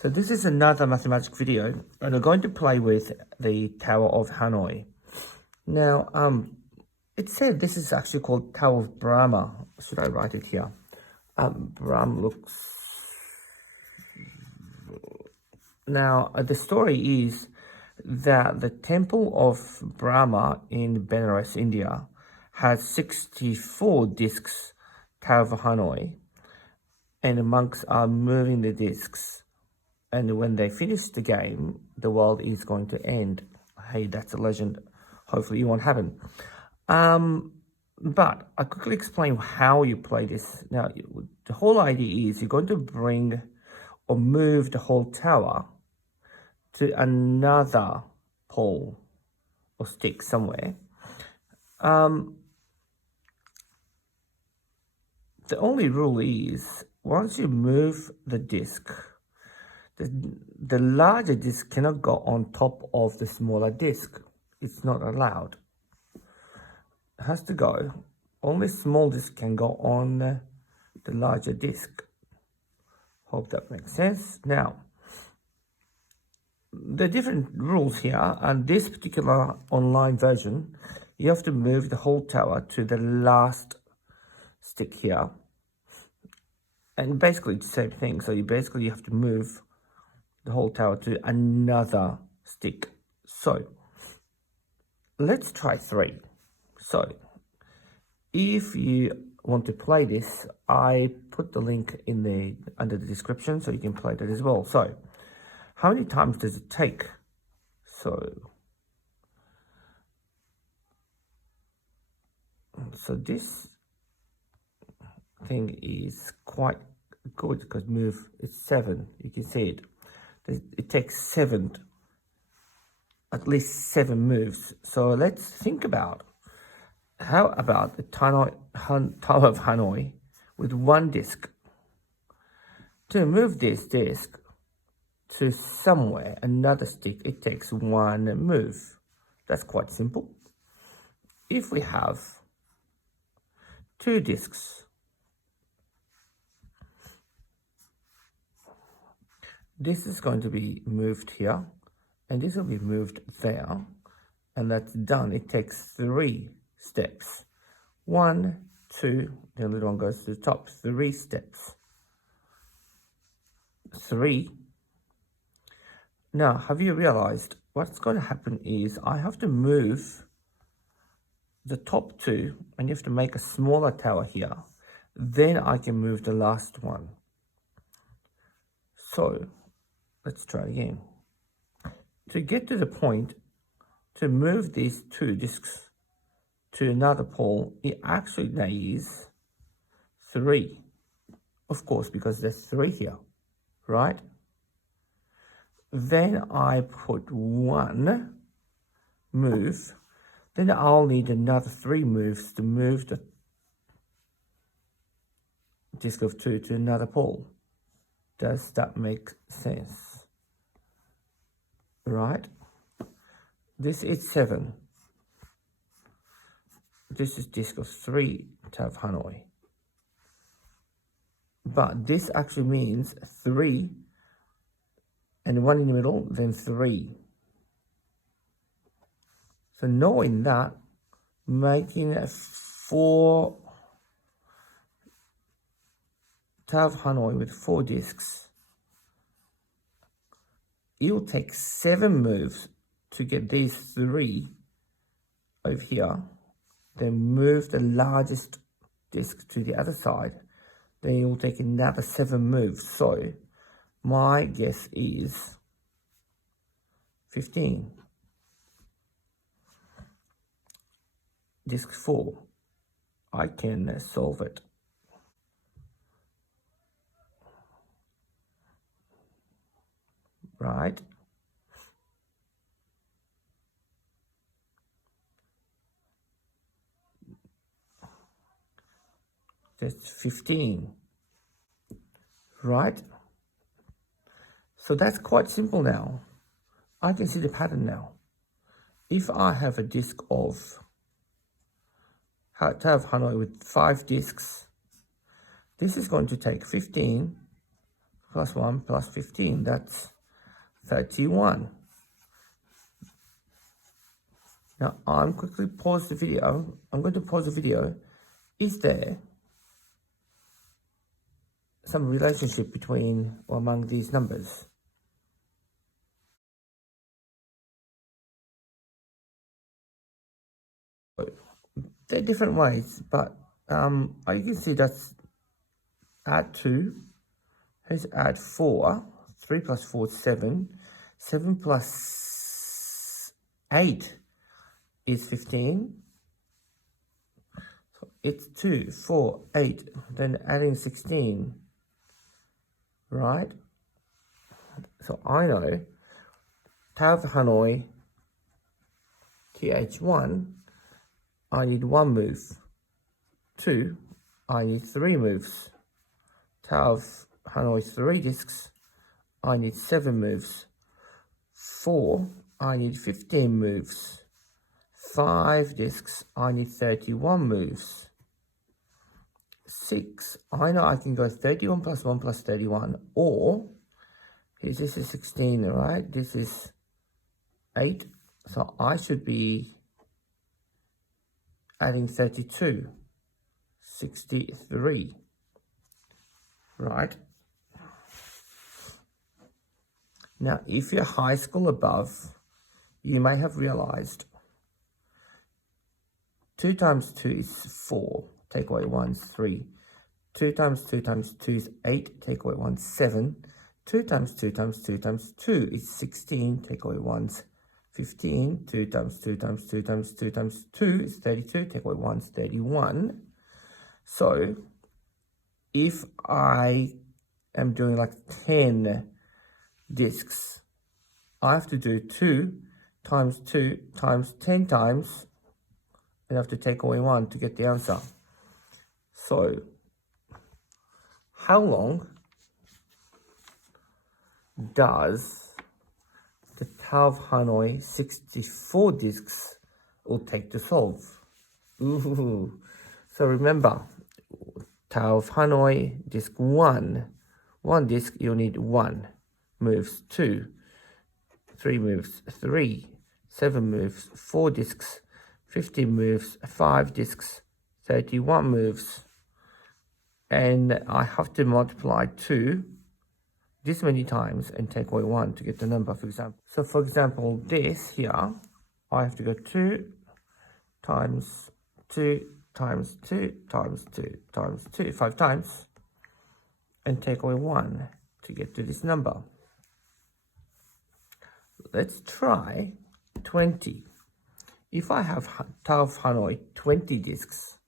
So this is another Mathemagic video, and we're going to play with the Tower of Hanoi. Now, it said this is actually called Tower of Brahma. Should I write it here? Brahma looks... Now, the story is that the Temple of Brahma in Benares, India, has 64 discs, Tower of Hanoi, and the monks are moving the discs. And when they finish the game, the world is going to end. Hey, that's a legend. Hopefully it won't happen. But I'll quickly explain how you play this. Now, the whole idea is you're going to bring or move the whole tower to another pole or stick somewhere. The only rule is once you move the disc, the larger disc cannot go on top of the smaller disc. It's not allowed. It has to go. Only small disc can go on the larger disc. Hope that makes sense. Now, the different rules here, and this particular online version, you have to move the whole tower to the last stick here. And basically it's the same thing. So you have to move the whole tower to another stick. So let's try 3. So if you want to play this, I put the link in under the description so you can play that as well. So how many times does it take? So this thing is quite good because it's 7. You can see it. It takes at least 7 moves. So let's think about, how about the Tower of Hanoi with 1 disc? To move this disc to somewhere, another stick, it takes 1 move. That's quite simple. If we have 2 discs, this is going to be moved here, and this will be moved there, and that's done. It takes 3 steps. 1, 2, the little one goes to the top. 3 steps. 3. Now, have you realized what's going to happen is I have to move the top 2, and you have to make a smaller tower here. Then I can move the last one. So let's try it again. To get to the point, to move these 2 discs to another pole, it actually needs 3. Of course, because there's 3 here, right? Then I put 1 move. Then I'll need another 3 moves to move the disc of 2 to another pole. Does that make sense? Right? This is 7. This is disc of 3, Tower of Hanoi. But this actually means 3 and 1 in the middle, then 3. So knowing that, making 4 Tower of Hanoi with 4 discs, it'll take 7 moves to get these 3 over here, then move the largest disc to the other side, then it will take another 7 moves. So my guess is 15. Disc 4, I can solve it. Right? That's 15. Right? So that's quite simple now. I can see the pattern now. If I have a disc of Tower of Hanoi with 5 discs, this is going to take 15 plus 1 plus 15, that's 31. Now I'm quickly pause the video. I'm going to pause the video. Is there some relationship between or among these numbers? They're different ways, but you can see that's add 2, here's add 4, 3 plus 4 is 7, 7 plus 8 is 15, so it's 2, 4, 8, then adding 16, right? So I know Tower of Hanoi, TH1, I need 1 move. 2, I need 3 moves. Tower of Hanoi 3 discs, I need 7 moves. 4, I need 15 moves. 5 discs, I need 31 moves. 6, I know I can go 31 plus 1 plus 31, or this is 16, right? This is 8, so I should be adding 32, 63, right? Now, if you're high school above, you may have realized 2 times 2 is 4, take away 1 is 3. 2 times 2 times 2 is 8, take away 1 is 7. 2 times 2 times 2 times 2 is 16, take away 1 is 15. 2 times 2 times 2 times 2 times 2 is 32, take away 1 is 31. So, if I am doing like 10 discs, I have to do 2 times 2 times 10 times, and I have to take away 1 to get the answer. So, how long does the Tower of Hanoi 64 discs will take to solve? Ooh. So remember, Tower of Hanoi disc 1. 1 disc, you need 1 moves. 2, 3 moves. 3, 7 moves. 4 discs, 15 moves. 5 discs, 31 moves. And I have to multiply 2 this many times and take away 1 to get the number, for example. So for example, this here, I have to go 2 times 2 times 2 times 2 times 2, 5 times, and take away 1 to get to this number. Let's try 20. If I have Tower of Hanoi 20 discs,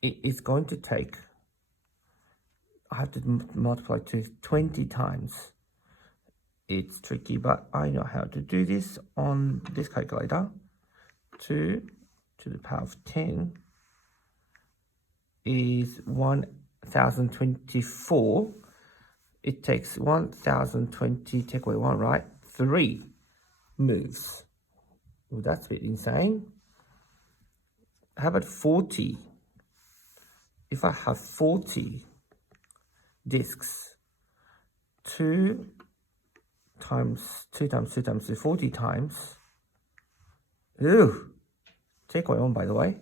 it is going to take, I have to multiply 20 times. It's tricky, but I know how to do this on this calculator. 2 to the power of 10 is 1024. It takes 1020, take away 1, right? 3 moves. Well, that's a bit insane. How about 40? If I have 40 discs, 2 times 2 times 2 times 2, 40 times. Ooh, take away 1, by the way.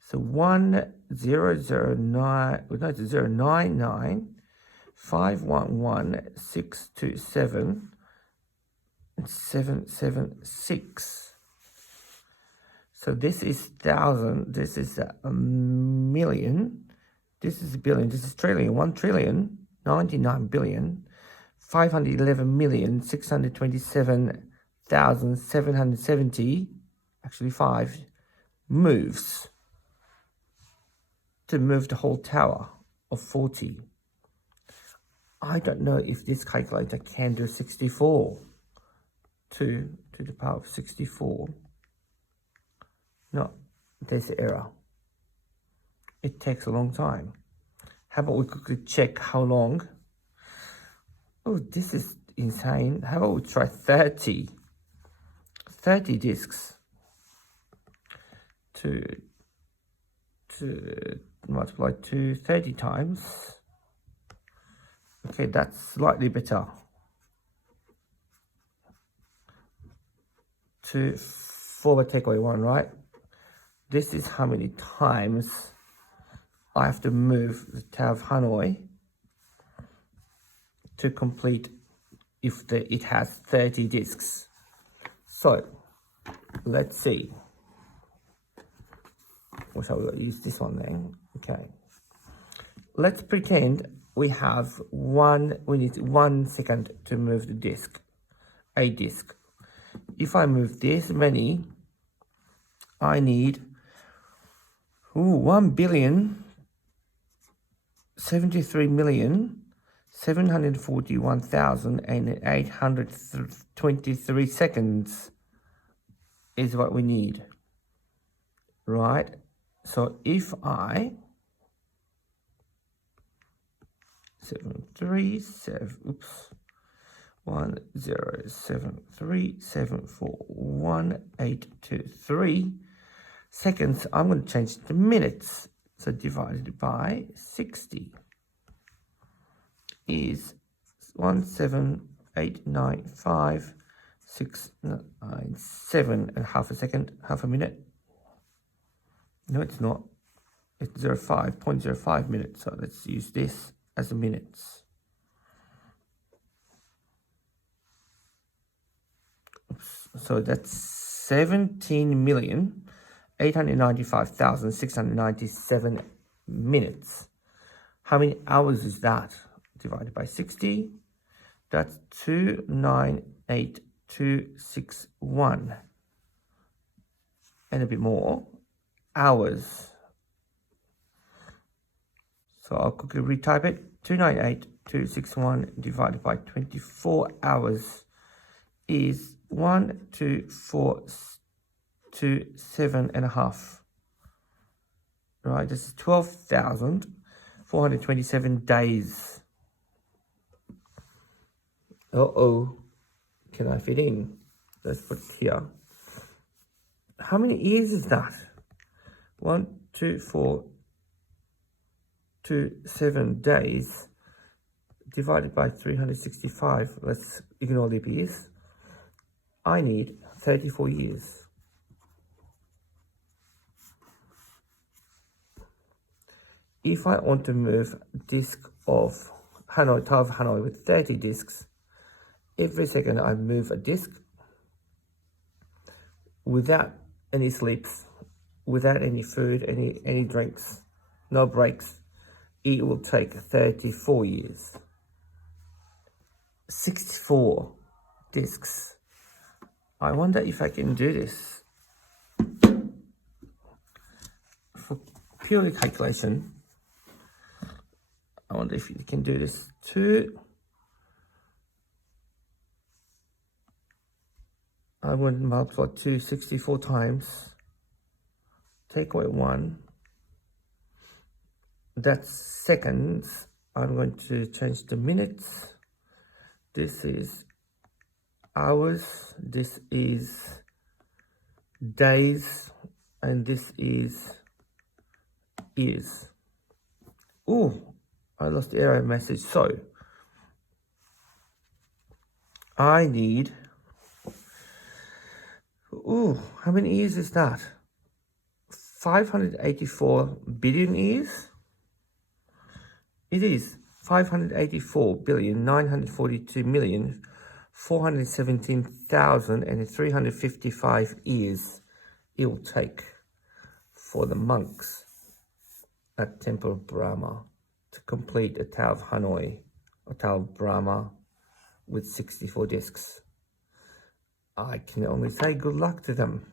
So 1009, no, it's 099 511 627 776. So this is 1,000, this is a million, this is a billion, this is trillion, 1,099,511,627,770, actually 5 moves to move the whole tower of 40. I don't know if this calculator can do 64 to the power of 64. No, there's an error. It takes a long time. How about we quickly check how long? Oh, this is insane. How about we try 30 discs to multiply to 30 times. Okay, that's slightly better. For the takeaway one, right? This is how many times I have to move the Tower of Hanoi to complete if it has 30 discs. So let's see. Or shall we use this one then? Okay. Let's pretend we need 1 second to move the disk, a disk. If I move this many, I need 1,741,823 seconds is what we need, right? So if I 1073741823 seconds, I'm going to change it to minutes. So divided by 60 is 17895,697 and half a second, half a minute. No, it's not. It's 0.05 minutes. So let's use this as a minutes. Oops. So that's 17,895,697 minutes. How many hours is that? Divided by 60. That's 298,261. And a bit more hours. So I'll quickly retype it. 298,261 divided by 24 hours is 1,247.5. Right, this is 12,427 days. Can I fit in? Let's put it here. How many years is that? 1, 2, 4, 2, 7 days divided by 365. Let's ignore leap years. I need 34 years. If I want to move disk of Hanoi, Tower of Hanoi with 30 disks, every second I move a disk without any sleeps, without any food, any drinks, no breaks, it will take 34 years. 64 disks. I wonder if I can do this. For purely calculation, I wonder if you can do this too. I would multiply 264 times. Take away 1. That's seconds. I'm going to change the minutes. This is hours. This is days. And this is years. Oh, I lost the error message. So I need, how many years is that? 584 billion years? It is 584,942,417,355 years it will take for the monks at Temple of Brahma to complete a Tower of Hanoi or Tower of Brahma with 64 discs. I can only say good luck to them.